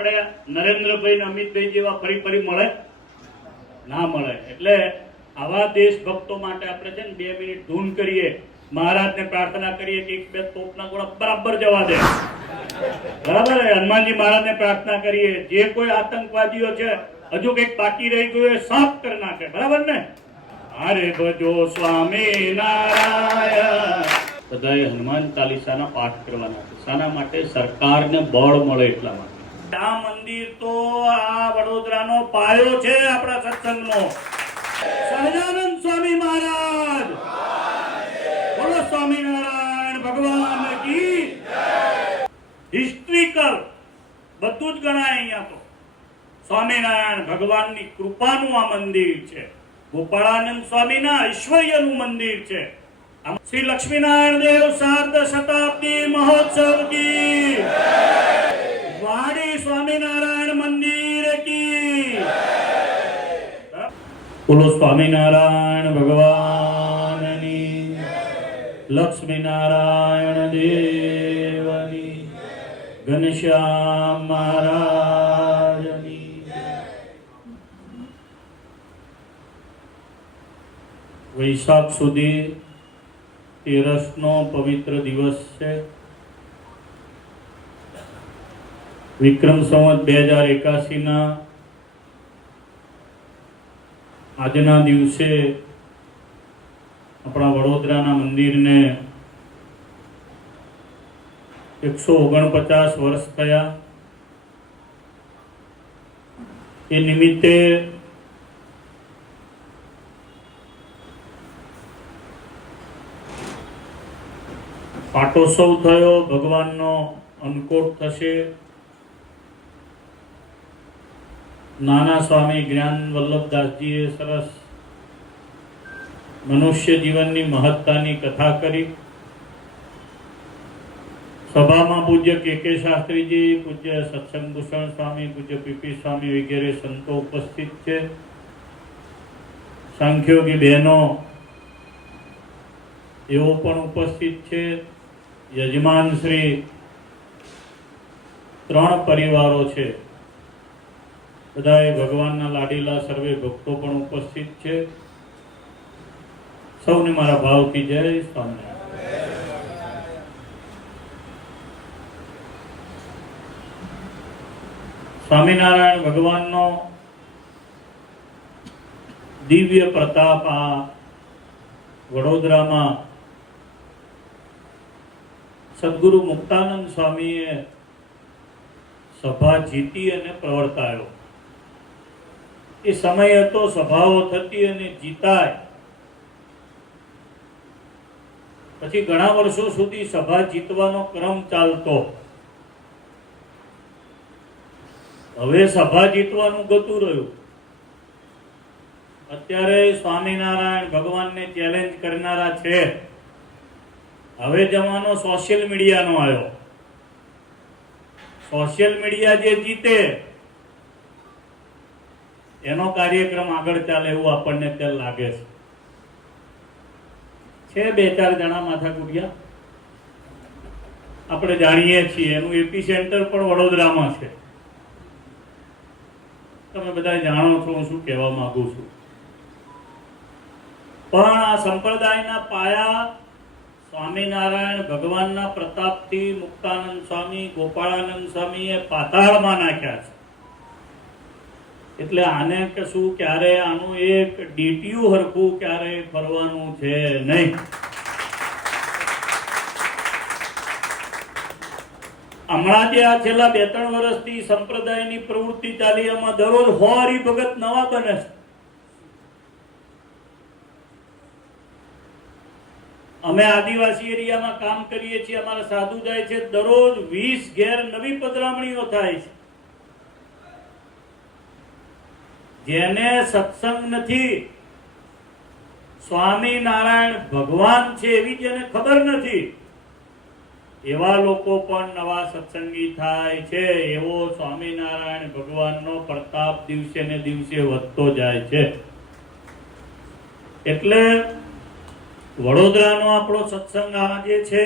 આપણે નરેન્દ્રભાઈ ને અમિતભાઈ જેવા ફરી મળે ના મળે. એટલે આવા દેશભક્તો માટે આપણે છે ને 2 મિનિટ ધૂન કરીએ, મહારાજને પ્રાર્થના કરીએ કે 1-2 તોપના ગોળા બરાબર જવા દે. બરાબર, હનુમાનજી મહારાજને પ્રાર્થના કરીએ, જે કોઈ આતંકવાદીઓ છે હજુ કઈક બાકી રહી ગયું એ સાફ કરી નાખે. બરાબર ને? હરે ભજો સ્વામી નારાયણ. બધાએ હનુમાન ચાલીસાના પાઠ કરવાના છે. શાના માટે? સરકારને બળ મળે એટલા માટે. આ મંદિર તો આ વડોદરાનો પાયો છે આપણા સત્સંગનો. સહજાનંદ સ્વામી મહારાજ બોલો, સ્વામિનારાયણ ભગવાન કી. હિસ્ટ્રિકલ બધું જ ગણાય અહીંયા તો. સ્વામિનારાયણ ભગવાનની કૃપાનું આ મંદિર છે. ગોપાળાનંદ સ્વામીના ઐશ્વર્યનું મંદિર છે. શ્રી લક્ષ્મીનારાયણ દેવ સાર્ધ શતાબ્દી મહોત્સવ કી. વાડી સ્વામિનારાયણ મંદિર કી. બોલો સ્વામિનારાયણ ભગવાનની, લક્ષ્મીનારાયણ દેવની, ઘનશ્યામ મહારાજની. વૈશાખ સુધી 13નો પવિત્ર દિવસ છે. વિક્રમ સંવત 2081 આજના દિવસે આપણા વડોદરાના મંદિરને 149 વર્ષ થયા. એ નિમિત્તે પાટોત્સવ થયો. ભગવાનનો અન્નકોટ થશે. નાના સ્વામી જ્ઞાન વલ્લભદાસજીએ સરસ મનુષ્ય જીવનની મહત્તાની કથા કરી. સભામાં પૂજ્ય કે શાસ્ત્રીજી, પૂજ્ય સત્સંગ ભૂષણ સ્વામી, પૂજ્ય પીપી સ્વામી વગેરે સંતો ઉપસ્થિત છે. સાંખ્યોગી બહેનો એવો પણ ઉપસ્થિત છે. યજમાન શ્રી 3 પરિવારો છે. બધાએ ભગવાનના લાડીલા સર્વે ભક્તો પણ ઉપસ્થિત છે. સૌને મારા ભાવથી જય સ્વામિનારાયણ. સ્વામિનારાયણ ભગવાનનો દિવ્ય પ્રતાપ આ વડોદરામાં સદગુરુ મુક્તાનંદ સ્વામીએ સભા જીતી અને પ્રવર્તાયો. એ સમય હતો સભાઓ થતી અને જીતાય. પછી ઘણા વર્ષો સુધી સભા જીતવાનો ક્રમ ચાલતો. હવે સભા જીતવાનું ગતું રહ્યું. અત્યારે સ્વામિનારાયણ ભગવાનને ચેલેન્જ કરનારા છે. હવે જમાનો સોશિયલ મીડિયાનો આવ્યો. સોશિયલ મીડિયા જે જીતે એનો કાર્યક્રમ આગળ ચાલે એવું આપણને અત્યારે લાગે છે. 2-4 જણા માથા કુટિયા આપણે જાણીએ છીએ. એનું એપી સેન્ટર પણ વડોદરામાં છે. તમે બધા જાણો છો હું શું કહેવા માંગુ છું. પણ આ સંપ્રદાયના પાયા સ્વામિનારાયણ ભગવાનના પ્રતાપથી મુક્તાનંદ સ્વામી, ગોપાળાનંદ સ્વામીએ પાતાળમાં નાખ્યા છે. એટલે આને કશું ક્યારે આનું એક ડીટીયુ હરખું ક્યારે ફરવાનું છે નહીં. હમણાં જે આ છેલ્લા 2-3 વર્ષથી સંપ્રદાયની પ્રવૃત્તિ ચાલી, એમાં દરરોજ 100 હરિભગત નવા બને છે. અમે આદિવાસી એરિયામાં કામ કરીએ છીએ. અમારા સાધુ જાય છે, દરરોજ 20 ઘેર નવી પધરામણીઓ થાય છે. જેને સત્સંગ નથી, સ્વામિનારાયણ ભગવાન છે એવી જેને ખબર નથી, એવા લોકો પણ નવા સત્સંગી થાય છે. એવો સ્વામિનારાયણ ભગવાનનો પ્રતાપ દિવસે ને દિવસે વધતો જાય છે. એટલે વડોદરાનો આપણો સત્સંગ આ જે છે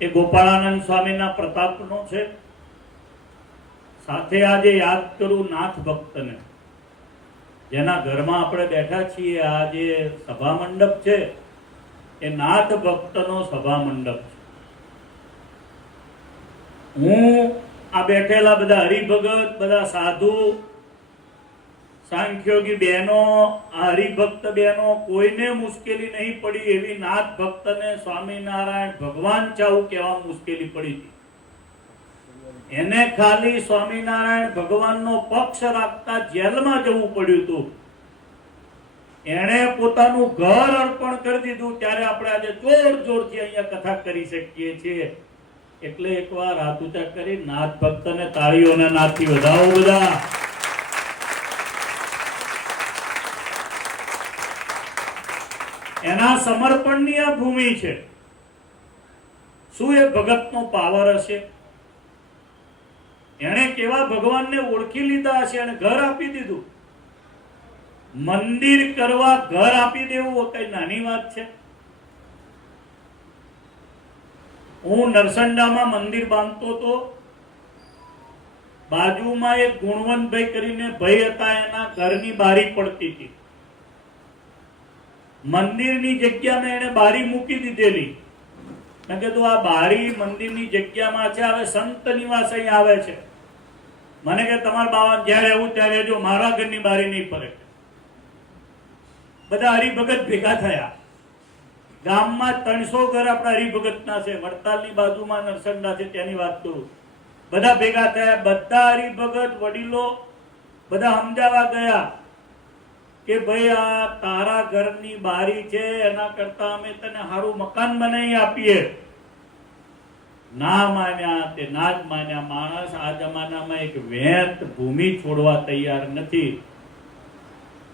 એ ગોપાળાનંદ સ્વામીના પ્રતાપનો છે. સાથે આજે યાદ કરું નાથ ભક્તને, જેના ઘરમાં આપણે બેઠા છીએ. આ જે સભા મંડપ છે એ નાથ ભક્તનો સભા મંડપ છે. હું આ બેઠેલા બધા હરિભગત, બધા સાધુ, સાંખ્યોગી બહેનો, આ હરિભક્ત બહેનો, કોઈને મુશ્કેલી નહીં પડી એવી નાથ ભક્તને સ્વામિનારાયણ ભગવાન ચાવું કહેવા મુશ્કેલી પડી હતી. એને ખાલી સ્વામિનારાયણ ભગવાનનો પક્ષ રાખતા જેલમાં જવું પડ્યું હતું. એણે પોતાનું ઘર અર્પણ કરી દીધું. ત્યારે આપણે આજે જોર જોરથી અહીંયા કથા કરી શકીએ છીએ. એટલે એકવાર હાથ ઊંચા કરી નાથ ભક્તને તાળીઓના નાદથી વધાવો બધા. એના સમર્પણની આ ભૂમિ છે. શું એ ભગતનો પાવર હશે? એણે કેવા ભગવાનને ઓળખી લીધા હશે અને ઘર આપી દીધું. મંદિર કરવા ઘર આપી દેવું કઈ નાની વાત છે? હું નરસંડામાં મંદિર બાંધતો તો બાજુમાં એક ગુણવંતભાઈ કરીને ભાઈ હતા, એના ઘરની બારી પડતી હતી. મંદિરની જગ્યામાં એને બારી મૂકી દીધેલી. મેં કીધું આ બારી મંદિરની જગ્યામાં છે, હવે સંત નિવાસ અહીં આવે છે. મને કે તમારા બાવા જ્યારે આવું ત્યારે જો મારા ઘરની બારી નહીં પડે. બધા હરિભગત ભેગા થયા. ગામમાં 300 ઘર આપણા હરિભગતના છે. વડતાલની બાજુમાં નરસંડા છે, ત્યાંની વાત કરું. બધા ભેગા થયા, બધા હરિભગત વડીલો બધા સમજાવવા ગયા કે ભાઈ આ તારા ઘરની બારી છે, એના કરતા અમે તને સારું મકાન બનાવી આપીએ. ના માન્યા. તે ના જ માન્યા. માણસ આ જમાનામાં એક વેત ભૂમિ છોડવા તૈયાર નથી.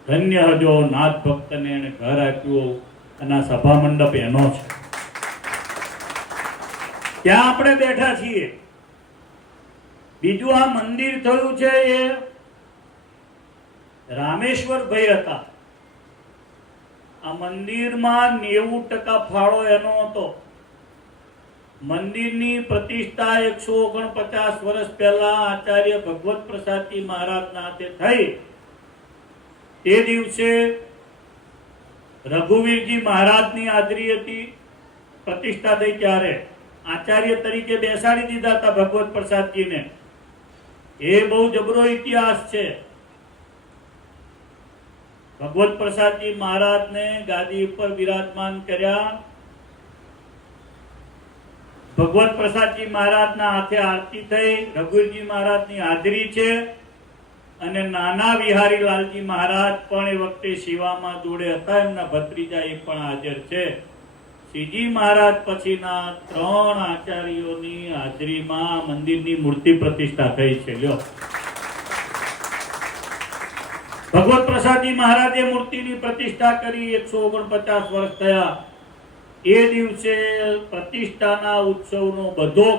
ધન્ય હજો નાથ ભક્તને એને ઘર આપ્યું અને સભા મંડપ એનો છે. ત્યાં આપણે બેઠા છીએ. બીજું આ મંદિર થયું છે એ રામેશ્વર ભાઈ હતા. આ મંદિરમાં 90% ફાળો એનો હતો. મંદિરની પ્રતિષ્ઠા 149 વર્ષ પહેલા આચાર્ય ભગવત પ્રસાદજી મહારાજના હાથે થઈ. તે દિવસે રઘુવીરજી મહારાજની હાજરી હતી. પ્રતિષ્ઠા થઈ ત્યારે આચાર્ય તરીકે બેસાડી દીધા હતા ભગવત પ્રસાદજીને. એ બહુ જબરો ઇતિહાસ છે. ભગવત પ્રસાદજી મહારાજને ગાદી ઉપર બિરાજમાન કર્યા. ભગવત પ્રસાદજી મહારાજના હાથે આરતી થઈ. રઘુવીરજી મહારાજની હાજરી છે અને નાના વિહારી લાલજી મહારાજ પણ એ વખતે શિવામાં જોડે હતા. એમના ભત્રીજા એ પણ હાજર છે. શ્રીજી મહારાજ પછીના 3 આચાર્યોની હાજરીમાં મંદિરની મૂર્તિ પ્રતિષ્ઠા થઈ છે. લ્યો, ભગવત પ્રસાદજી મહારાજે મૂર્તિની પ્રતિષ્ઠા કરી. 149 વર્ષ થયા. એ દિવસે પ્રતિષ્ઠાના ઉત્સવનો બધો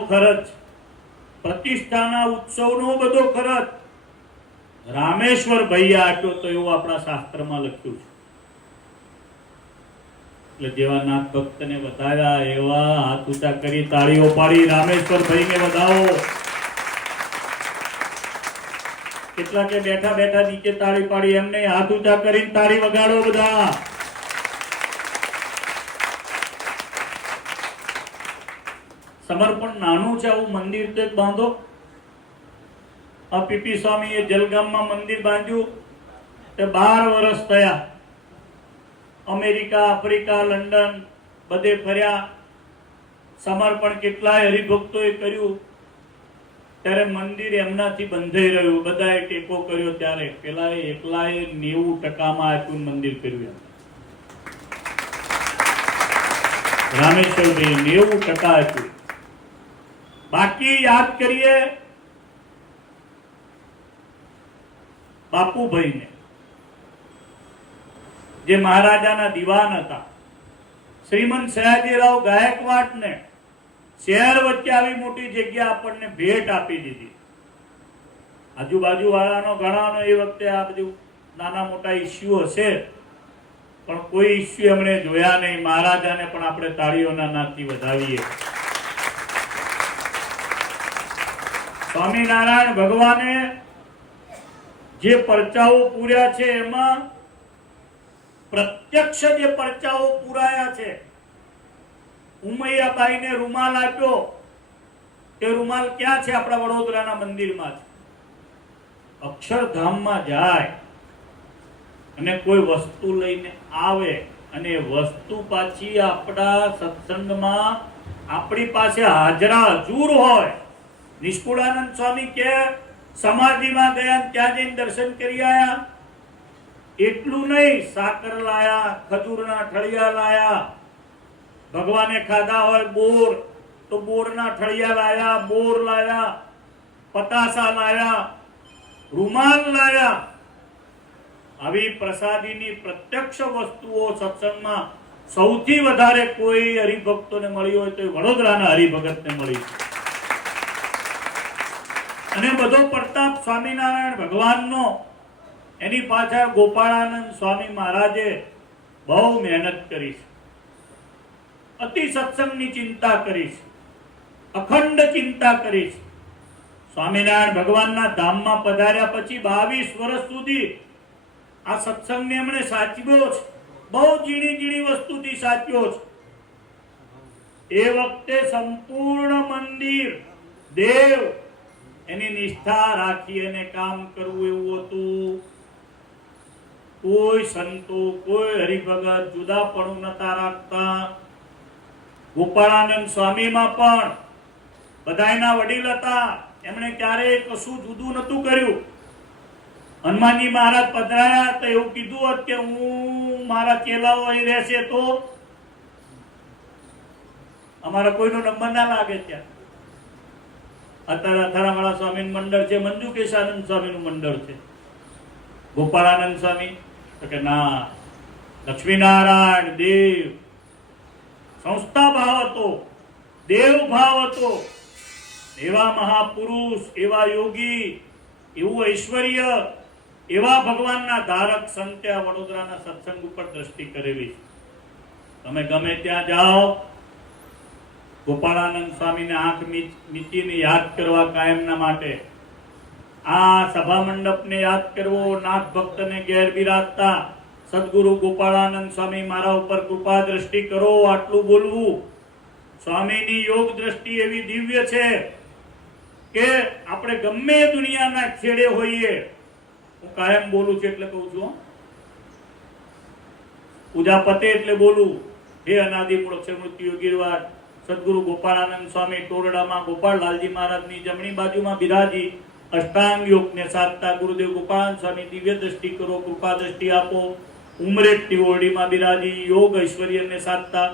ખર્ચ રામેશ્વર ભાઈએ આપ્યો તો એવું આપણા શાસ્ત્રમાં લખ્યું છે. એટલે જેવા નાથ ભક્તને વધાવ્યા એવા હાથ ઊંચા કરી તાળીઓ પાડી રામેશ્વર ભાઈને વધાવો. કેટલાકે બેઠા બેઠા નીચે તાળી પાડી, એમને હાથ ઊંચા કરીને તાળી વગાડો બધા. સમર્પણ નાનું છે. આવું મંદિર તો એક બાંધો. આ પીપી સ્વામીએ જલગામમાં મંદિર બાંધ્યું તે 12 વર્ષ થયા. અમેરિકા, આફ્રિકા, લંડન બધે ફર્યા. સમર્પણ કેટલાય હરિભક્તોએ કર્યું. ત્યારે મંદિર એમનાથી બંધાઈ રહ્યું. બધાએ ટેકો કર્યો. ત્યારે પેલા એકલાએ 90% આપ્યું મંદિર કર્યું. રામેશ્વરભાઈ 90% આપ્યું. બાકી યાદ કરીએ બાપુભાઈને, જે મહારાજાના દિવાન હતા. શ્રીમંત સયાજીરાવ ગાયકવાડને શહેર વચ્ચે આવી મોટી જગ્યા આપણને ભેટ આપી દીધી. આજુબાજુ વાળાનો ઘણાનો એ વખતે આ બધું નાના મોટા ઇસ્યુ હશે, પણ કોઈ ઇસ્યુ એમણે જોયા નહીં. મહારાજાને પણ આપણે તાળીઓના નાદથી વધાવીએ. સ્વામિનારાયણ ભગવાને જે પરચાઓ પૂર્યા છે એમાં પ્રત્યક્ષ જે પરચાઓ પૂરાયા છે, ઉમૈયાબાઈને રૂમાલ આપ્યો, તે રૂમાલ ક્યાં છે? આપણા વડોદરાના મંદિરમાં છે. અક્ષરધામમાં જાય અને કોઈ વસ્તુ લઈને આવે અને વસ્તુ પાછી આપણા સત્સંગમાં આપણી પાસે હાજરા હજુર હોય. નિષ્કુળાનંદ સ્વામી કે સમાધિમાં ગયા ત્યાં જઈને દર્શન કરી આયા. એટલું નહીં, સાકર લાયા, ખજૂરના ઠળિયા લાયા. ભગવાને ખાધા હોય બોર તો બોરના ઠળિયા લાયા, બોર લાયા, પતાસા લાયા, રૂમાલ લાયા. આવી પ્રસાદીની પ્રત્યક્ષ વસ્તુઓ સત્સંગમાં સૌથી વધારે કોઈ હરિભક્તોને મળી હોય તો વડોદરાના હરિભગતને મળી. અને બધો પ્રતાપ સ્વામિનારાયણ ભગવાનનો. એની પાછળ ગોપાળાનંદ સ્વામી મહારાજે બહુ મહેનત કરી છે. અતિ સત્સંગની ચિંતા કરી છે, અખંડ ચિંતા કરી છે. સ્વામિનારાયણ ભગવાનના ધામમાં પધાર્યા પછી 22 વર્ષ સુધી આ સત્સંગને એમણે સાચવ્યો છે. બહુ ઝીણી ઝીણી વસ્તુથી સાચવ્યો છે. એ વખતે સંપૂર્ણ મંદિર દેવ એની નિષ્ઠા રાખી અને કામ કરવું એવું હતું. કોઈ સંતો, કોઈ હરિભગત જુદાપણું નતા રાખતા. ગોપાળાનંદ સ્વામીમાં પણ બધાયના વડીલ હતા, એમણે ક્યારેય કશું જુદું નતું કર્યું. હનુમાનજી મહારાજ પધરાયા તો એવું કીધું હોત કે હું મારા ચેલાઓ અહીં રહેશે તો અમારા કોઈનો નંબર ના લાગે. ત્યાં અત્યારે અથારાવાળા સ્વામીનું મંડળ છે, મંજુકેશાનંદ સ્વામીનું મંડળ છે. ગોપાળાનંદ સ્વામી તો કે ના, લક્ષ્મીનારાયણ દેવ સંસ્થા ભાવ હતો, દેવ ભાવ હતો. એવા મહાપુરુષ, એવા યોગી, એવું ઐશ્વર્ય, એવા ભગવાનના ધારક સંતે આ વડોદરાના સત્સંગ ઉપર દ્રષ્ટિ કરેલી. તમે ગમે ત્યાં જાઓ, ગોપાળાનંદ સ્વામીને આંખ મીચીને યાદ કરવા કાયમના માટે. આ સભા મંડપને યાદ કરવો, નાથ ભક્તને ઘેર બિરાજતા સદગુરુ ગોપાળાનંદ સ્વામી મારા ઉપર કૃપા દ્રષ્ટિ કરો, આટલું બોલવું. સ્વામીની યોગ દ્રષ્ટિ એવી દિવ્ય છે કે આપણે ગમે દુનિયાના છેડે હોઈએ, હું કાયમ બોલું છું એટલે કહું છું, પૂજા પતે એટલે બોલું, હે અનાદિ મૂળ મૃત્યુ ગીરવાર સદગુરુ ગોપાળાનંદ સ્વામી ટોરડામાં ગોપાળલાલજી મહારાજની જમણી બાજુમાં બિરાજી અષ્ટાંગ યોગને સાધતા ગુરુદેવ ગોપાળાનંદ સ્વામી દિવ્ય દ્રષ્ટિ કરો, કૃપા દ્રષ્ટિ આપો. ઉમરેઠની ઓરડીમાં બિરાજી યોગ ઐશ્વર્યને સાધતા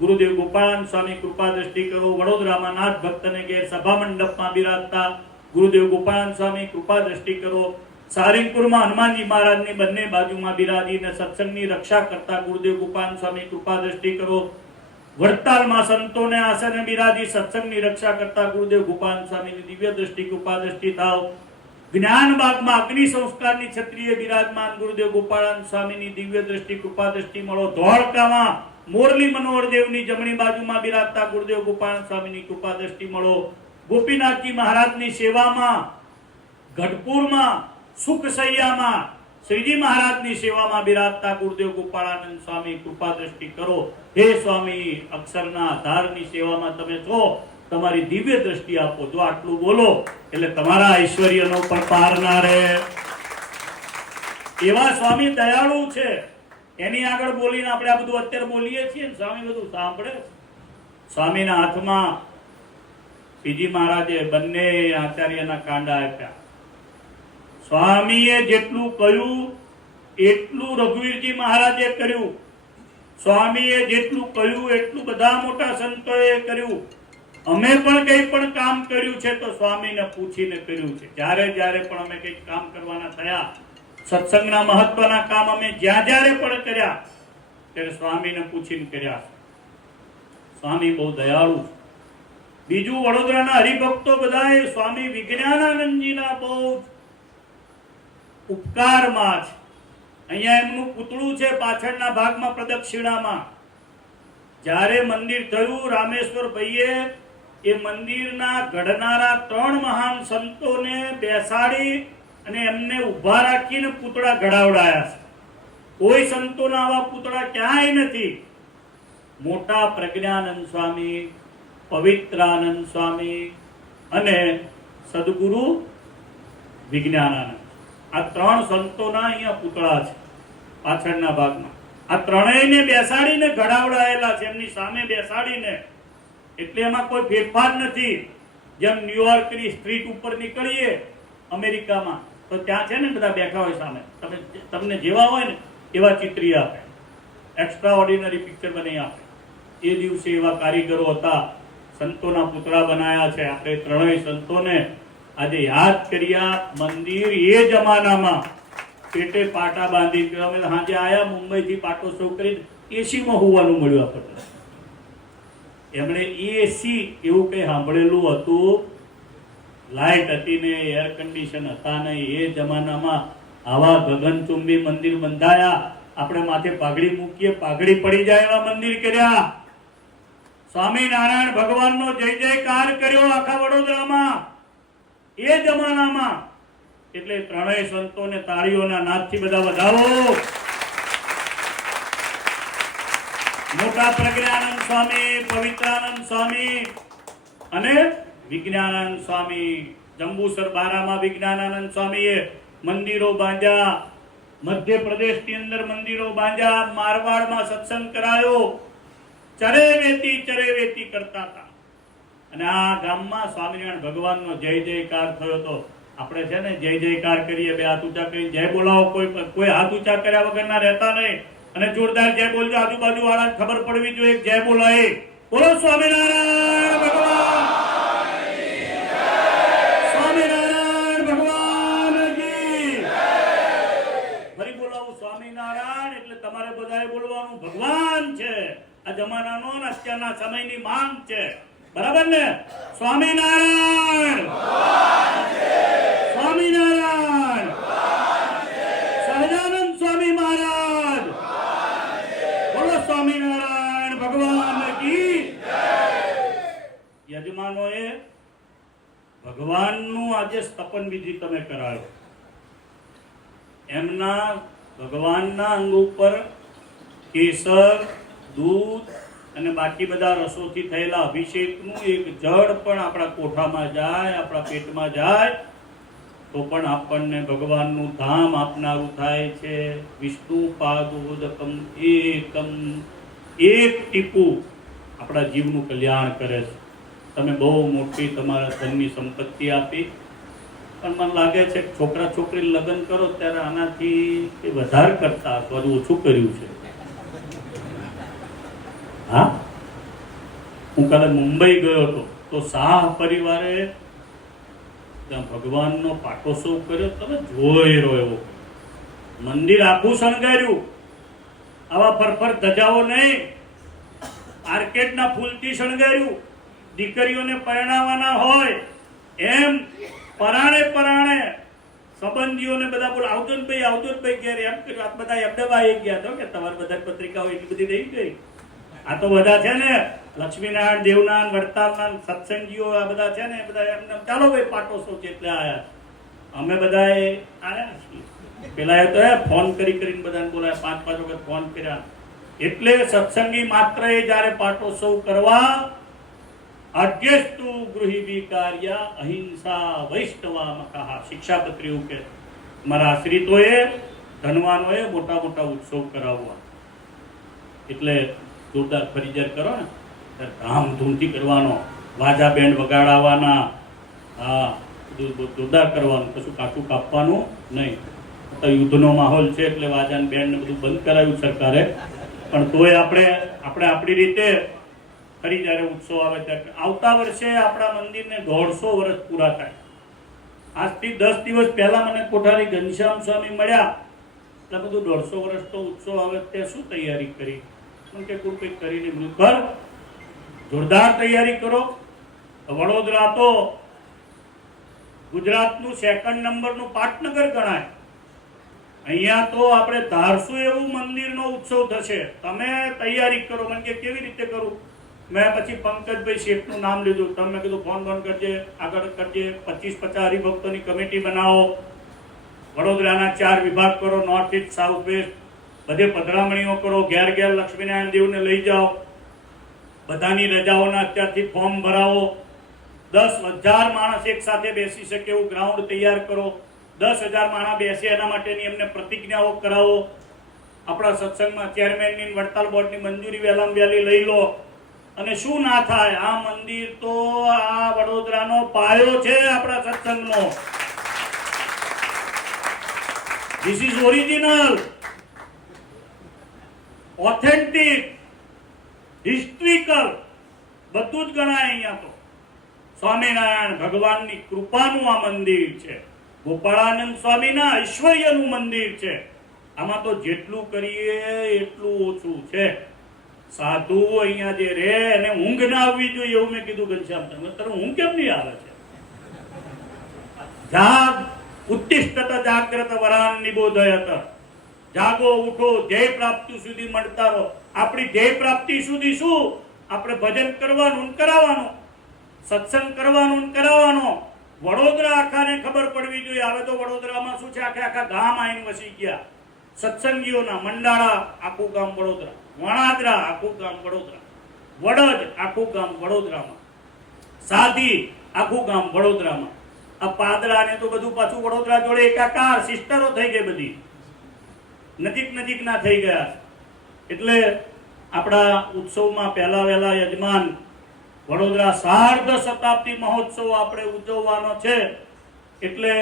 ગુરુદેવ ગોપાળાનંદ સ્વામી કૃપા દ્રષ્ટિ કરો. વડોદરામાં નાથ ભક્તને ઘેર સભા મંડપમાં બિરાજતા ગુરુદેવ ગોપાળાનંદ સ્વામી કૃપા દ્રષ્ટિ કરો. સારંગપુરમાં હનુમાનજી મહારાજની બંને બાજુમાં બિરાજીને સત્સંગની રક્ષા કરતા ગુરુદેવ ગોપાળાનંદ સ્વામી કૃપા દ્રષ્ટિ કરો. વડતાલમાં સંતોને આસને બિરાજી સત્સંગની રક્ષા કરતા ગુરુદેવ ગોપાળાનંદ સ્વામીની દિવ્ય દ્રષ્ટિ કૃપા દ્રષ્ટિ થાવ. જ્ઞાનબાગમાં અગ્નિ સંસ્કારની ક્ષત્રિય બિરાજમાન ગુરુદેવ ગોપાળાનંદ સ્વામીની દિવ્ય દ્રષ્ટિ કૃપા દ્રષ્ટિ મળો. ધોળકામાં મોરલી મનોહર દેવની જમણી બાજુમાં બિરાજતા ગુરુદેવ ગોપાળાનંદ સ્વામીની કૃપા દ્રષ્ટિ મળો. ગોપીનાથજી મહારાજની સેવામાં ગઢપુરમાં સુખસૈયામાં શ્રીજી મહારાજની સેવામાં બિરાજતા ગુરુદેવ ગોપાળાનંદ સ્વામી કૃપા દ્રષ્ટિ કરો. હે સ્વામી, અક્ષરના આધારની સેવામાં તમે છો, તમારી દિવ્ય દ્રષ્ટિ આપો. જો આટલું બોલો એટલે તમારા ઐશ્વર્યનો પણ પાર ના રહે. એવા સ્વામી દયાળુ છે. એની આગળ બોલીને આપણે આ બધું અત્યારે બોલીએ છીએ ને, સ્વામી બધું સાંભળે. સ્વામીના હાથમાં શ્રીજી મહારાજે બંને આચાર્યના કાંડા આપ્યા. સ્વામીએ જેટલું કહ્યું એટલું રઘુવીરજી મહારાજે કર્યું. સ્વામીએ જેટલું કહ્યું એટલું બધા મોટા સંતોએ કર્યું. અમે પણ કંઈ પણ કામ કર્યું છે તો સ્વામીને પૂછીને કર્યું છે. જ્યારે જ્યારે પણ અમે કંઈક કામ કરવાના થયા, સત્સંગના મહત્વના કામ અમે જ્યારે પણ કર્યા ત્યારે સ્વામીને પૂછીને કર્યા. સ્વામી બહુ દયાળુ છે. બીજું, વડોદરાના હરિભક્તો બધાએ સ્વામી વિજ્ઞાનાનંદજીના બહુ ઉપકારમાં છે. અહીંયા એમનું પૂતળું છે પાછળના ભાગમાં પ્રદક્ષિણામાં. જ્યારે મંદિર થયું, રામેશ્વર ભાઈએ એ મંદિરના ઘડનારા 3 મહાન સંતોને બેસાડી અને એમને ઊભા રાખીને પૂતળા ઘડાવડાયા છે. કોઈ સંતોના આવા પૂતળા ક્યાંય નથી. મોટા પ્રજ્ઞાનંદ સ્વામી, પવિત્રાનંદ સ્વામી અને સદગુરુ વિજ્ઞાનાનંદ, આ 3 સંતોના અહીંયા પૂતળા છે પાછળના ભાગમાં. આ ત્રણેયને બેસાડીને ઘડાવડાયેલા છે, એમની સામે બેસાડીને. એટલે એમાં કોઈ ફેરફાર નથી. જેમ ન્યુયોર્કની સ્ટ્રીટ ઉપર નીકળીએ અમેરિકામાં તો ત્યાં છે ને બધા બેઠા હોય સામે, તમને જેવા હોય ને એવા ચિત્રી આપે, એક્સ્ટ્રા ઓર્ડિનરી પિક્ચર બનાવી આપે. એ દિવસે એવા કારીગરો હતા, સંતોના પુતળા બનાયા છે. આપણે ત્રણેય સંતોને આજે યાદ કર્યા. મંદિર એ જમાનામાં પેટે પાટા બાંધી, અમે સાંજે આયા મુંબઈથી પાટોત્સવ કરીને એસીમાં હોવાનું મળ્યું આપણને. એમણે એસી એવું કંઈ સાંભળેલું હતું? લાઇટ હતી ને, એર કન્ડિશન હતા ને. એ જમાનામાં આવા ગગનચુંબી મંદિર બંધાયા. આપણે માથે પાઘડી મૂકીએ, પાઘડી પડી જાય એવા મંદિર કર્યા. સ્વામિનારાયણ ભગવાનનો જય જયકાર કર્યો આખા વડોદરામાં એ જમાનામાં. એટલે ત્રણેય સંતોને તાળીઓના નાદથી બધા વધાવો. મોટા પ્રજ્ઞાનંદ સ્વામી, પવિત્રાનંદ સ્વામી અને વિજ્ઞાનાનંદ સ્વામી. જંબુસર બારામાં વિજ્ઞાનાનંદ સ્વામીએ મંદિરો બાંધ્યા, મધ્યપ્રદેશની અંદર મંદિરો બાંધ્યા, મારવાડમાં સત્સંગ કરાયો, ચરેવેતી કરતા હતા. અને આ ગામમાં સ્વામિનારાયણ ભગવાનનો જય જયકાર થયો હતો. આપણે છે ને જય જયકાર કરીએ, બે હાથ ઊંચા કરી જય બોલાવો. કોઈ હાથ ઊંચા કર્યા વગરના રહેતા નહીં. અને જોરદાર જય બોલજો, આજુબાજુ વાળા ખબર પડવી જોઈએ જય બોલાય. બોલો સ્વામિનારાયણ ભગવાન, સ્વામિનારાયણ ભગવાન કી. ફરી બોલાવું સ્વામિનારાયણ. એટલે તમારે બધાએ બોલવાનું ભગવાન છે. આ જમાનાનો અને અત્યારના સમયની માંગ છે, બરાબર ને? સ્વામિનારાયણ, સ્વામિનારાયણ, સહજાનંદ સ્વામી મહારાજ, બોલો સ્વામિનારાયણ ભગવાન કી. યજમાનોએ ભગવાનનું આજે સ્થાપન વિધિ તમે કરાયો. એમના ભગવાનના અંગ ઉપર કેસર, દૂધ અને બાકી બધા રસોથી થયેલા અભિષેકનું એક જળ પણ આપણા કોઠામાં જાય, આપણા પેટમાં જાય તો પણ આપણને ભગવાનનું ધામ આપનારું થાય છે. વિષ્ણુ પાદોદકમ એકમ, એક ટીપું આપણા જીવનું કલ્યાણ કરે છે. તમે બહુ મોટી તમારા ધનની સંપત્તિ આપી, પણ મને લાગે છે કે છોકરા છોકરી લગ્ન કરો ત્યારે આનાથી વધારે કરતા બધું ઓછું કર્યું છે. હા, હું કાલે મુંબઈ ગયો હતો તો શાહ પરિવારે ત્યાં ભગવાનનો પાટોત્સવ કર્યો. તમે જોઈ રહ્યો એવો મંદિર આખું શણગાર્યું. આવા ફરફર ધજાઓ નહીં, આર્કેડના ફૂલથી શણગાર્યું. દીકરીઓને પરણાવવાના હોય એમ પરાણે પરાણે સંબંધીઓને બધા બોલ આવજો ને ભાઈ ઘેર એમ કર્યું. આ બધા અમદાવાદ ગયા તો કે તમારી બધા પત્રિકાઓ એટલી બધી રહી ગઈ. આ તો બધા છે ને લક્ષ્મીનારાયણ દેવના, વડતાલના સત્સંગીઓ, આ બધા છે ને બધા એમને ચાલો ભાઈ પાટોત્સવ છે એટલે આયા. અમે બધા આયા છીએ. પેલા તો ફોન કરીને બધાને બોલાયા, 5 વખત ફોન કર્યા. એટલે સત્સંગી માત્ર એ જયારે પાટોત્સવ કરવા અધ્યસ્તુ ગૃહી વિકાર્ય અહિંસા વૈષ્ણવા મકાહા, શિક્ષાપત્રી કે મારા આશ્રિતોએ, ધનવાનોએ મોટા મોટા ઉત્સવ કરાવવા. એટલે જોરદાર ફરીજર કરો ને, ધામધૂમથી કરવાનો, વાજા બેન્ડ વગાડાવાના, હા બધું જોરદાર કરવાનું, કશું કાચું કાપવાનું નહીં. યુદ્ધનો માહોલ છે એટલે વાજા બેન્ડ બધું બંધ કરાવ્યું સરકારે, પણ તોય આપણે આપણી રીતે ફરી જ્યારે ઉત્સવ આવે ત્યારે. આવતા વર્ષે આપણા મંદિરને 150 વર્ષ પૂરા થાય. આજથી 10 દિવસ પહેલા મને કોઠારી ઘનશ્યામ સ્વામી મળ્યા. એટલે બધું 150 વર્ષ તો ઉત્સવ આવે તે શું તૈયારી કરી? કે કોઈ કંઈક કરીને કર, જોરદાર તૈયારી કરો. વડોદરા તો ગુજરાતનું 2nd નંબરનું પાટનગર ગણાય. અહીંયા તો આપણે ધારશું એવું મંદિરનો ઉત્સવ થશે. તમે તૈયારી કરો. મને કે કેવી રીતે કરું? મેં પછી પંકજભાઈ શેઠનું નામ લીધું. તમે કીધું ફોન બંધ કરજે, આગળ કરજે, 25-50 હરિભક્તોની કમિટી બનાવો, વડોદરાના 4 વિભાગ કરો, નોર્થ ઇસ્ટ, સાઉથ વેસ્ટ, બધે પધરામણીઓ કરો, ઘેર ઘેર લક્ષ્મીનારાયણ દેવને લઈ જાઓ, બધાની રજાઓના અત્યારથી ફોર્મ ભરાવો, 10,000 માણસ એક સાથે બેસી શકે એવું ગ્રાઉન્ડ તૈયાર કરો, 10,000 માણસ બેસે એના માટેની એમને પ્રતિજ્ઞાઓ કરાવો, આપણા સત્સંગમાં ચેરમેનની વડતાલ બોર્ડની મંજૂરી વહેલામાં વહેલી લઈ લો. અને શું ના થાય, આ મંદિર તો આ વડોદરાનો પાયો છે આપણા સત્સંગનો. ધીસ ઇઝ ઓરિજિનલ, ઓથેન્ટિક, હિસ્ટ્રિકલ, બધું જ ગણાય અહીંયા તો. સ્વામિનારાયણ ભગવાનની કૃપાનું આ મંદિર છે, ગોપાળાનંદ સ્વામીના ઐશ્વર્યનું મંદિર છે. આમાં તો જેટલું કરીએ એટલું ઓછું છે. સાધુ અહીંયા જે રે એને ઊંઘ ના આવવી જોઈએ એવું મેં કીધું ઘનશ્યામ, તમે તને ઊંઘ કેમ નહીં આવે છે? જાગ ઉત્તિષ્ઠત જાગ્રત વરાન નિબોધયત. જાગો, ઉઠો, ધ્યેય પ્રાપ્તિ સુધી મળતા રહો. આપણી ધ્યેય પ્રાપ્તિ સુધી શું? આપણે ભજન કરવાનું ને કરાવવાનું, સત્સંગ કરવાનું ને કરાવવાનો. વડોદરા આખાને ખબર પડવી જોઈએ. હવે તો વડોદરામાં શું છે, આખા ગામ આવીને વસી ગયા. સત્સંગીઓના મંડાળા આખું ગામ વડોદરા, વણાદરા આખું ગામ વડોદરા, વડજ આખું ગામ વડોદરામાં, સાધી આખું ગામ વડોદરામાં. આ પાદરા ને તો બધું પાછું વડોદરા જોડે એકાકાર સિસ્ટરો થઈ ગઈ, બધી નજીક ના થઈ ગયા. એટલે આપણા ઉત્સવમાં પહેલા વહેલા યજમાન વડોદરા સાર્ધ શતાબ્દી મહોત્સવ આપણે ઉજવવાનો છે. એટલે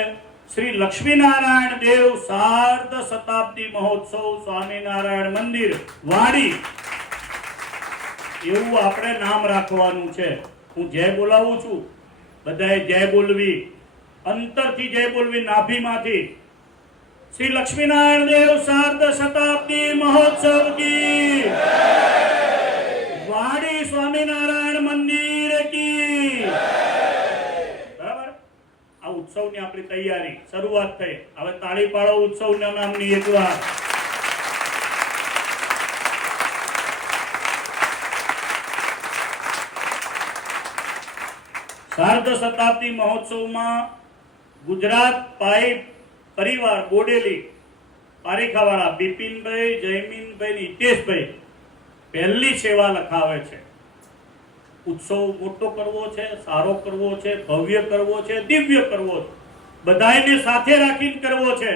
શ્રી લક્ષ્મીનારાયણ દેવ સાર્ધ શતાબ્દી મહોત્સવ સ્વામિનારાયણ મંદિર વાડી એવું આપણે નામ રાખવાનું છે. હું જય બોલાવું છું, બધાએ જય બોલવી, અંતરથી જય બોલવી, નાભીમાંથી. શ્રી લક્ષ્મીનારાયણ દેવ સાર્ધ શતાબ્દી મહોત્સવ કી વાડી સ્વામિનારાયણ મંદિર કી. બરાબર, આ ઉત્સવની આપણી તૈયારી શરૂઆત થઈ. હવે તાળી પાડો ઉત્સવના નામની એકવાર. સાર્ધ શતાબ્દી મહોત્સવમાં ગુજરાત પાઇપ પરિવાર બોડેલી પારીખાવાળા બિપિનભાઈ, જયમીનભાઈ, હિતેશભાઈ પહેલી સેવા લખાવે છે. ઉત્સવ મોટો કરવો છે, સારો કરવો છે, ભવ્ય કરવો છે, દિવ્ય કરવો છે, બધાને સાથે રાખીને કરવો છે.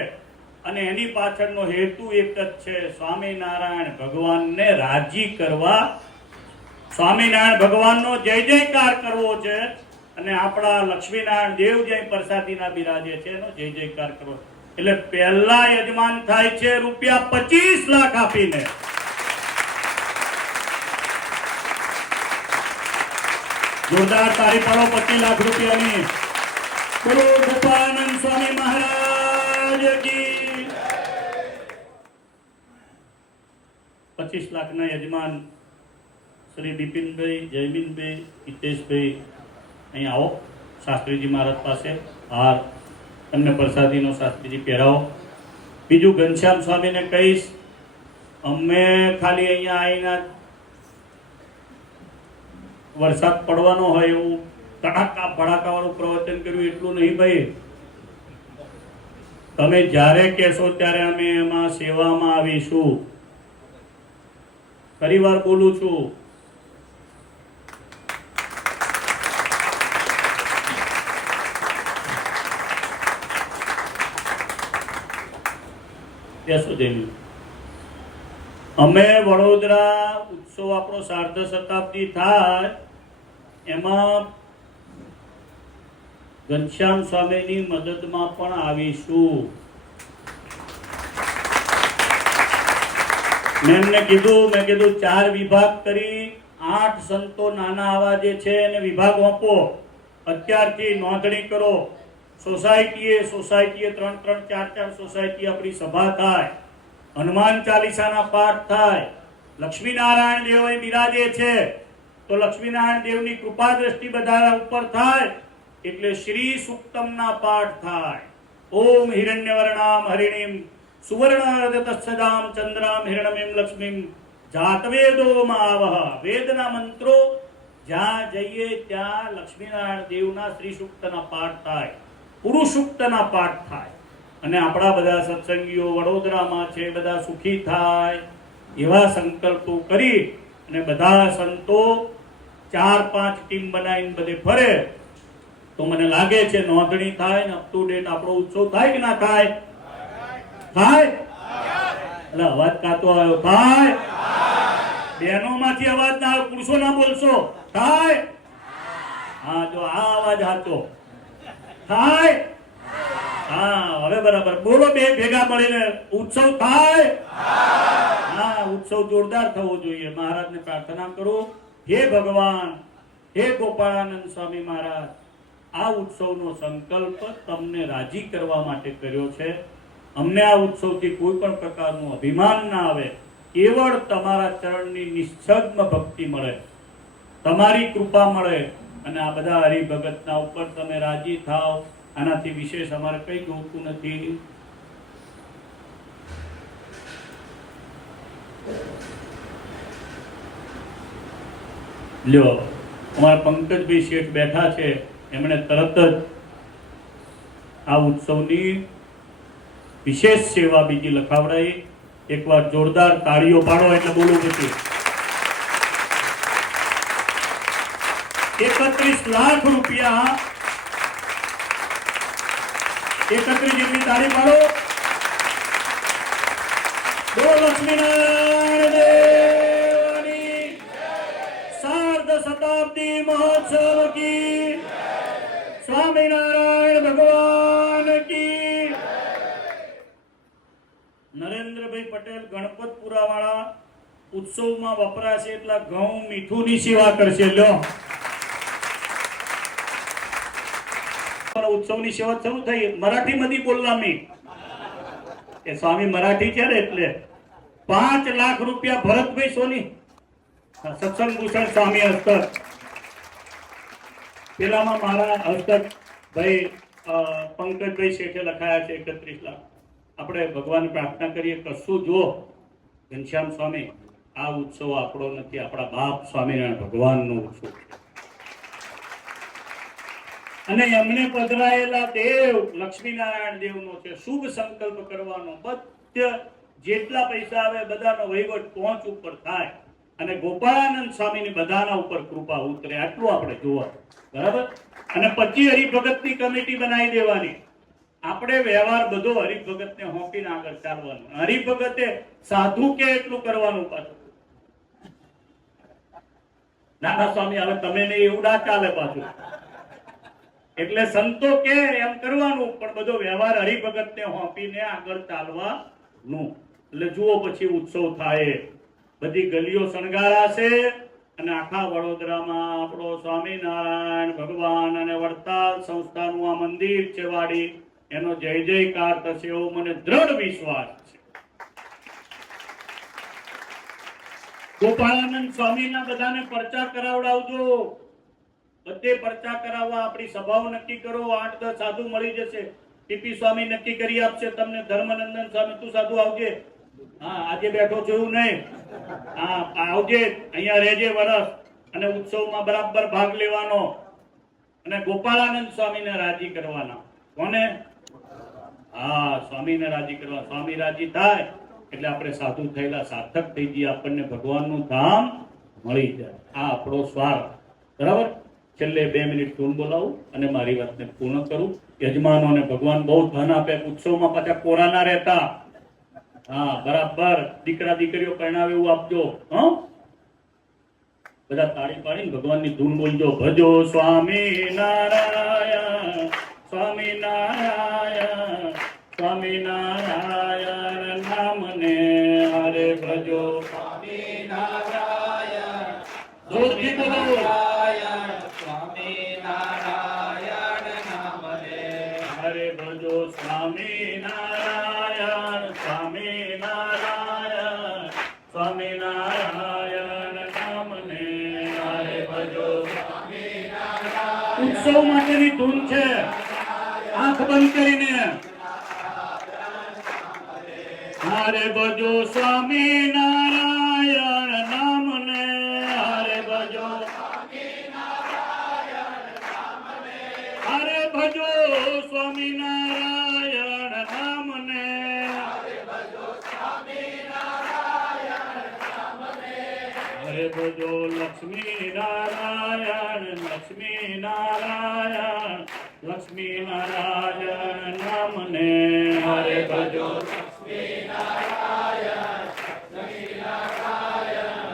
અને એની પાછળનો હેતુ એક જ છે, સ્વામિનારાયણ ભગવાનને રાજી કરવા, સ્વામિનારાયણ ભગવાનનો જય જયકાર કરવો છે. અને આપણા લક્ષ્મીનારાયણ દેવ જય પ્રસાદીના બિરાજે છે એનો જય જયકાર કરવો. એટલે પહેલા યજમાન થાય છે રૂપિયા 25 લાખ આપીને. જોરદાર તાળી પાડો 25 લાખ રૂપિયાની. બોલો ગોપાળાનંદ સ્વામી મહારાજ કી. 25 લાખના યજમાન શ્રી બિપિનભાઈ, જયમીનભાઈ, હિતેશભાઈ, અહીં આવો શાસ્ત્રીજી મહારાજ પાસે. હાર તમને પ્રસાદીનો શાસ્ત્રીજી પહેરાવો. બીજું ઘનશ્યામ સ્વામીને કહીશ, અમે ખાલી અહીંયા આવીને વરસાદ પડવાનો હોય એવું તડાકા ભડાકા વાળું પ્રવચન કર્યું એટલું નહીં ભાઈ. તમે જ્યારે કહેશો ત્યારે અમે એમાં સેવામાં આવીશું. ફરી વાર બોલું છું, અમે વડોદરા ઉત્સવ આપણો સાર્ધ શતાબ્દી થાય એમાં ઘનશ્યામ સ્વામીની મદદમાં પણ આવીશું. મેં એમને કીધું 4 વિભાગ કરી 8 સંતો નાના આવા જે છે એને વિભાગ આપો. અત્યારથી નોંધણી કરો. સોસાયટીએ 3-3, 4-4 સોસાયટી આપણી સભા થાય, હનુમાન ચાલીસાના પાઠ થાય. લક્ષ્મીનારાયણ દેવ બિરાજે છે તો લક્ષ્મીનારાયણ દેવની કૃપા દ્રષ્ટિ બધા ઉપર થાય એટલે શ્રી સુક્તમના પાઠ થાય. ઓમ હિરણ્યવર્ણામ હરિણીમ સુવર્ણરજતસ્સદામ ચંદ્રામ હિરણમીમ લક્ષ્મીમ જાતવેદો માવહ. વેદના મંત્રો જ્યાં જઈએ ત્યાં લક્ષ્મીનારાયણ દેવના શ્રી સૂક્તના પાઠ થાય, પુરુષ સૂક્તના પાઠ થાય, અને આપણા બધા સત્સંગીઓ વડોદરામાં છે બધા સુખી થાય એવા સંકલ્પો કરી અને બધા સંતો 4-5 ટીમ બનાવીને બધે ફરે તો મને લાગે છે નોંધણી થાય ને અપ ટુ ડેટ આપણો ઉત્સવ થાય કે ના થાય? થાય? એટલે અવાજ કાતો આવ્યો. થાય? બહેનોમાંથી અવાજ ના આવે, પુરુષો ના બોલશો. થાય? હા, જો આ અવાજ સાચો. થાય? હા, હવે બરાબર બોલો. બે ભેગા મળીને ઉત્સવ થાય. હા, ઉત્સવ જોરદાર થવો જોઈએ. મહારાજને પ્રાર્થના કરો, હે ભગવાન, હે ગોપાળાનંદ સ્વામી મહારાજ, આ ઉત્સવનો સંકલ્પ તમને રાજી કરવા માટે કર્યો છે. અમને આ ઉત્સવથી કોઈ પણ પ્રકારનું અભિમાન ના આવે, કેવળ તમારા ચરણની નિશ્ચગ્ન ભક્તિ મળે, તમારી કૃપા મળે, અને આ બધા હરિભગતના ઉપર તમે રાજી થાવ. આનાથી વિશેષ અમારે કંઈ જોતું નથી. લ્યો, અમારા પંકજભાઈ શેઠ બેઠા છે, એમણે તરત જ આ ઉત્સવની વિશેષ સેવા બીજી લખાવડાવી. એકવાર જોરદાર તાળીઓ પાડો એટલે બોલું પછી. 31 લાખ રૂપિયા, 31 જેટલી તાળી પાડો. બોલો લક્ષ્મીનારાયણ દેવની સાર્ધ શતાબ્દી મહોત્સવ કી, સ્વામિનારાયણ ભગવાન કી. નરેન્દ્રભાઈ પટેલ ગણપતપુરા વાળા ઉત્સવમાં વપરાશે એટલા ઘઉં મીઠુંની સેવા કરશે. લ્યો, ઉત્સવની સેવા શરૂ થઈ. મરાઠી માંથી બોલલા મી એ સ્વામી મરાઠી છે ને, એટલે 5 લાખ રૂપિયા ભરતભાઈ સોની સત્સંગ ભૂષણ સ્વામી હસ્તક, પેલામાં મારા હસ્તક ભાઈ પંકજભાઈ શેઠે લખાયા છે 31 લાખ. આપણે ભગવાન પ્રાર્થના કરીએ, કશું જો ઘનશ્યામ સ્વામી, આ ઉત્સવ આપણો નથી, આપણા બાપ સ્વામિનારાયણ ભગવાનનો ઉત્સવ છે, અને એમને પધરાયેલા દેવ લક્ષ્મીનારાયણ દેવનો છે. શુભ સંકલ્પ કરવાનો, બધે જેટલા પૈસા આવે બધાનો વહીવટ પહોંચ ઉપર થાય, અને ગોપાળાનંદ સ્વામીની બધાના ઉપર કૃપા ઉતરે, આટલું આપણે જોવા. બરાબર? અને પછી હરિભગતની કમિટી બનાવી દેવાની. આપણે વ્યવહાર બધો હરિભગતને હોંપીને આગળ ચાલવાનું. હરિભગતે સાધુ કે એટલું કરવાનું. પાછું નાના સ્વામી હવે તમે ને એવું ના ચાલે પાછું. એટલે સંતો કે એમ કરવાનું, પણ બધો વ્યવહાર હરિભગતને હોંપીને આગળ ચાલવાનું. એટલે જુઓ પછી ઉત્સવ થાય, બધી ગલીઓ શણગારાશે, અને આખા વડોદરામાં આપણો સ્વામિનારાયણ ભગવાન અને વડતાલ સંસ્થાનું આ મંદિર છે વાડી, એનો જય જયકાર થશે એવો મને દ્રઢ વિશ્વાસ છે. ગોપાળાનંદ સ્વામીના બધાને પરચા કરાવડાવજો. બધે પરચા કરાવવા. આપણી સભાઓ નક્કી કરો, 8-10 સાધુ મળી જશે. ટીપી સ્વામી નક્કી કરી આપશે તમને. ધર્મનંદન સ્વામી તું સાધુ આવજે. હા, આજે બેઠો છું એવું નહીં. હા, આવજે, અહીંયા રહેજે વરસ, અને ઉત્સવમાં બરાબર ભાગ લેવાનો, અને ગોપાળાનંદ સ્વામીને રાજી કરવાના. કોને? હા, સ્વામીને રાજી કરવા. સ્વામી રાજી થાય એટલે આપણે સાધુ થયેલા સાર્થક થઈ જઈએ, આપણને ભગવાનનું ધામ મળી જાય. આ આપણો સ્વાર્થ. બરાબર? છેલ્લે 2 મિનિટ ધૂન બોલાવું અને મારી વાતને પૂર્ણ કરું. યજમાનોને ભગવાન બહુ ધન આપે. ઉત્સવમાં પાછા કોરાના રહેતા. હા, બરાબર. દીકરા દીકરીઓ પરણાવે એવું આપજો. હા, બધા તાળી પાડીને ભગવાનની ધૂન બોલજો. ભજો સ્વામિનારાયણ, સ્વામિનારાયણ, સ્વામિનારાયણ નામને હરે ભજો. સ્વામિનારાયણ, જોરથી બોલો. સ્વામિનારાયણ નામને હરે ભજો. સ્વામિનારાયણ, સ્વામિનારાયણ, સ્વામિનારાયણ નામને હરે ભજો. ઉત્સવ માટેની ધૂન છે. આંખ બંધ કરીને હરે ભજો સ્વામિનારાયણ નામને હરે ભજો. ભજો લક્ષ્મી નારાયણ લક્ષ્મી નારાયણ લક્ષ્મી નારાયણ નામને હરે ભજો લક્ષ્મી નારાયણ લક્ષ્મી નારાયણ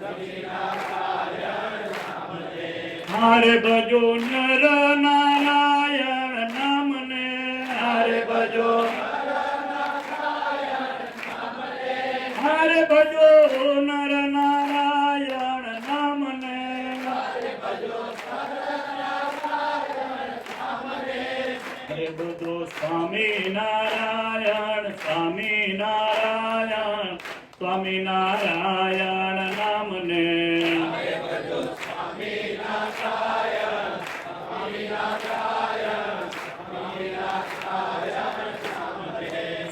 લક્ષ્મી નારાયણ નામને હરે ભજો નર નારાયણ નામને હરે ભજો હરે ભજો નર નારાયણ નામને હરે ભજો સ્વામી નારાયણ સ્વામી નારાયણ સ્વામી નારાયણ નામને હરે ભજો સ્વામી નારાયણ સ્વામી નારાયણ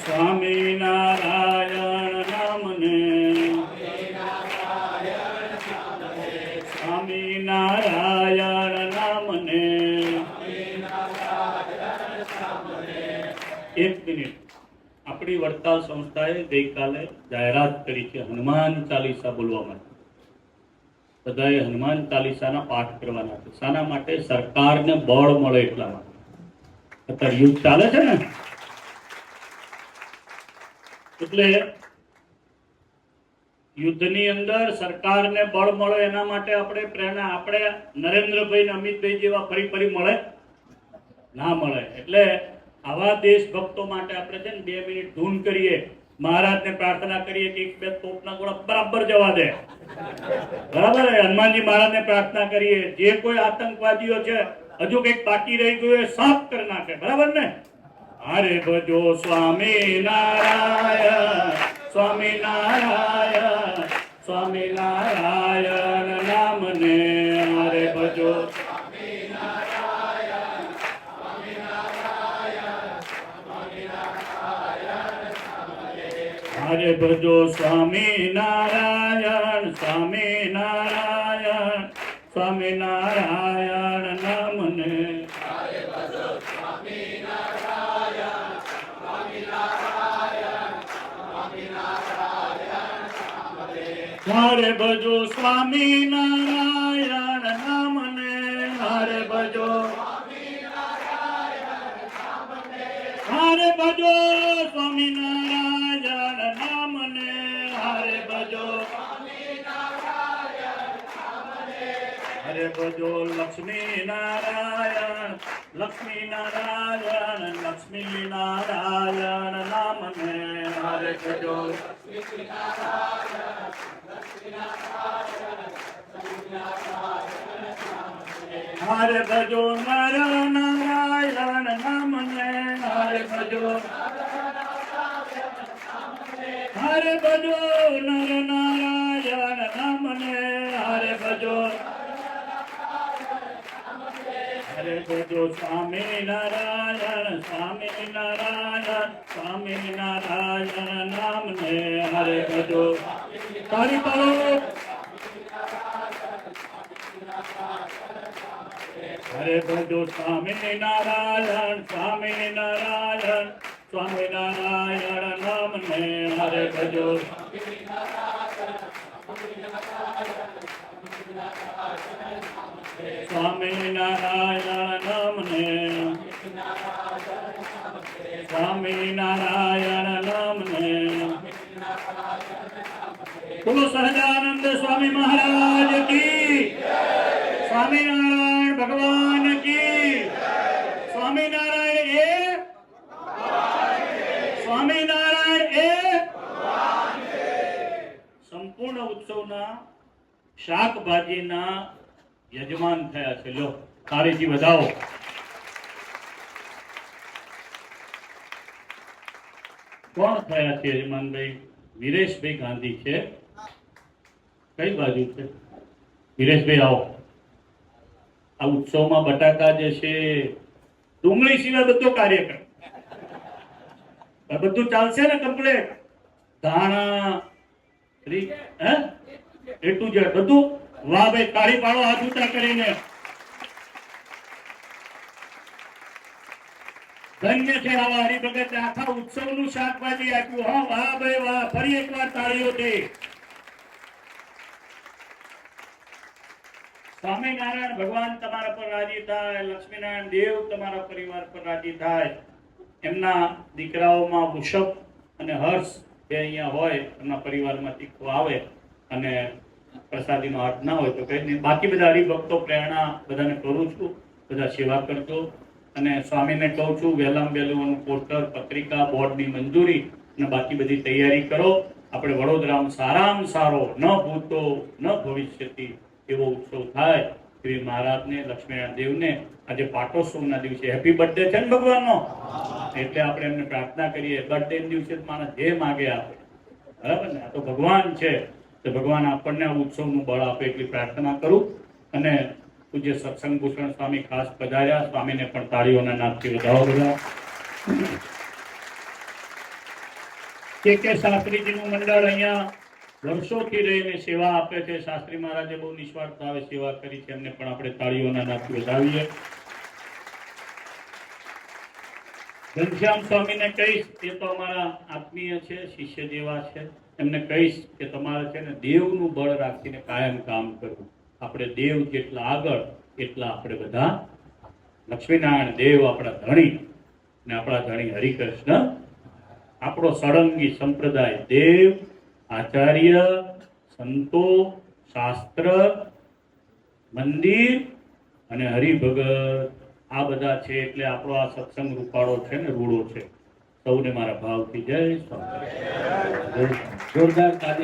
સ્વામી નારાયણ સ્વામી નારાયણ નામને સ્વામી નારાયણ નામને 1 મિનિટ આપણી વડતાલ સંસ્થાએ ગઈકાલે જાહેરાત કરી છે હનુમાન ચાલીસા બોલવા માટે બધાએ હનુમાન ચાલીસાના પાઠ કરવાના છે શાના માટે સરકારને બળ મળે એટલા માટે અત્યારે યુદ્ધ ચાલે છે ને એટલે યુદ્ધની અંદર સરકારને બળ મળે એના માટે આપણે પ્રેરણા આપણે નરેન્દ્રભાઈ ને અમિતભાઈ જેવા ફરી મળે ના મળે એટલે આવા દેશભક્તો માટે આપણે છે ને 2 મિનિટ ધૂન કરીએ મહારાજને પ્રાર્થના કરીએ કે 1-2 તોપના ગોળા બરાબર જવા દે બરાબર હનુમાનજી મહારાજને પ્રાર્થના કરીએ જે કોઈ આતંકવાદીઓ છે હજુ કંઈક બાકી રહી ગયું એ સાફ કરી નાખે બરાબર ને હરે ભજો સ્વામી નારાયણ સ્વામી નારાયણ સ્વામી નારાયણ નામને હરે ભજો સ્વામી નારાયણ સ્વામી નારાયણ સ્વામી નારાયણ હરે ભજો સ્વામી નારાયણ સ્વામી નારાયણ સ્વામી નારાયણ નામને હરે ભજો સ્વામી નારાયણ સ્વામી નારાયણ સ્વામી નારાયણ હરે ભજો સ્વામી નારાયણ નામને હરે ભજો સ્વામી નારાયણ નામને હરે ભજો સ્વામી નારાયણ નામને હરે ભજો સ્વામી નારાયણ નામને હરે ભજો લક્ષ્મી નારાયણ લક્ષ્મી નારાયણ લક્ષ્મી નારાયણ નામને હરે ભજો લક્ષ્મી નારાયણ લક્ષ્મી નારાયણ લક્ષ્મી નારાયણ હરે ભજો નર નારાયણ નામને હરે ભજો હરે ભજો નર નારાયણ નામને હરે ભજો હરે ભજો સ્વામી નારાયણ સ્વામી નારાયણ સ્વામી નારાયણ નામને હરે ભજો તારી પાડો હરે ભજો સ્વામી નારાયણ સ્વામી નારાયણ સ્વામી નારાયણ નામને હરે ભજો સ્વામી નારાયણ નામને સ્વામી નારાયણ નામને બોલો સહજાનંદ સ્વામી મહારાજ કી સ્વામિનારાયણ ભગવાન કી સ્વામિનારાયણ એ સ્વામિનારાયણ એ સંપૂર્ણ ઉત્સવના શાકભાજીના યજમાન થયા છે લો તારીથી વધાવો કોણ થયા છે યજમાનભાઈ વિરેશભાઈ ગાંધી છે કઈ બાજુ છે વિરેશભાઈ આવો આ ઉત્સવમાં બટાકા જે છે ડુંગળી સિવાય બધો કાર્યક્રમ બધું ચાલશે ને કમ્પ્લેટ ધાણા હે એ ટુ ઝેડ બધું વાહ ભાઈ તાળી પાડો હાથ ઊંચા કરીને ધન્ય છે આવા હરિભગત આખા ઉત્સવનું શાકભાજી આપ્યું હા વાહ ભાઈ વાહ ફરી એકવાર તાળીઓથી સ્વામિનારાયણ ભગવાન તમારા પર રાજી થાય, લક્ષ્મીનારાયણ દેવ તમારા પરિવાર પર રાજી થાય. એમના દીકરાઓમાં વૃષભ અને હર્ષ બે અહીંયા હોય, એમના પરિવારમાંથી આવે અને પ્રસાદીનો હાથ ના હોય તો કઈ નહીં. બાકી બધા હરિભક્તો પ્રેરણા બધાને કરું છું, બધા સેવા કરજો. અને સ્વામીને કહું છું વહેલામાં વહેલું પોસ્ટર, પત્રિકા, બોર્ડની મંજૂરી અને બાકી બધી તૈયારી કરો. આપણે વડોદરામાં સારામાં સારો ન ભૂતો ન ભવિષ્યથી એવો ઉત્સવ થાય એવી મહારાજને, લક્ષ્મીનારાયણ દેવને આજે પાટોત્સવના દિવસે હેપી બર્થડે છે ને ભગવાનનો, એટલે આપણે એમને પ્રાર્થના કરીએ. બર્થડે દિવસે માણસ જે માગે આપે, બરાબર ને? આ તો ભગવાન છે, તો ભગવાન આપણને આ ઉત્સવનું બળ આપે એટલી પ્રાર્થના કરું. અને પૂજ્ય સત્સંગ ભૂષણ સ્વામી ખાસ પધાર્યા, સ્વામીને પણ તાળીઓના નાદથી વધાવો બધા. કે શાસ્ત્રીજીનું મંડળ અહીંયા વર્ષોથી રહીને સેવા આપે છે. શાસ્ત્રી મહારાજે બહુ નિસ્વાર્થ ભાવે સેવા કરી છે, એમને પણ આપણે તાળીઓના નાદથી વધાવીએ. ઘનશ્યામ સ્વામીને કહીશ, એ તો અમારા આત્મીય છે, શિષ્ય જેવા છે, એમને કહીશ કે તમારે છે ને દેવનું બળ રાખીને કાયમ કામ કરવું. આપણે દેવ જેટલા આગળ એટલા આપણે બધા. લક્ષ્મીનારાયણ દેવ આપણા ધણી ને આપણા ધણી હરિકૃષ્ણ આપણો સળંગી સંપ્રદાય. દેવ, આચાર્ય, સંતો, શાસ્ત્ર, મંદિર અને હરિભગત આ બધા છે. એટલે આપણો આ સત્સંગ રૂપાળો છે ને રૂડો છે. સૌને મારા ભાવથી જય સ્વામી. જોરદાર તાળી.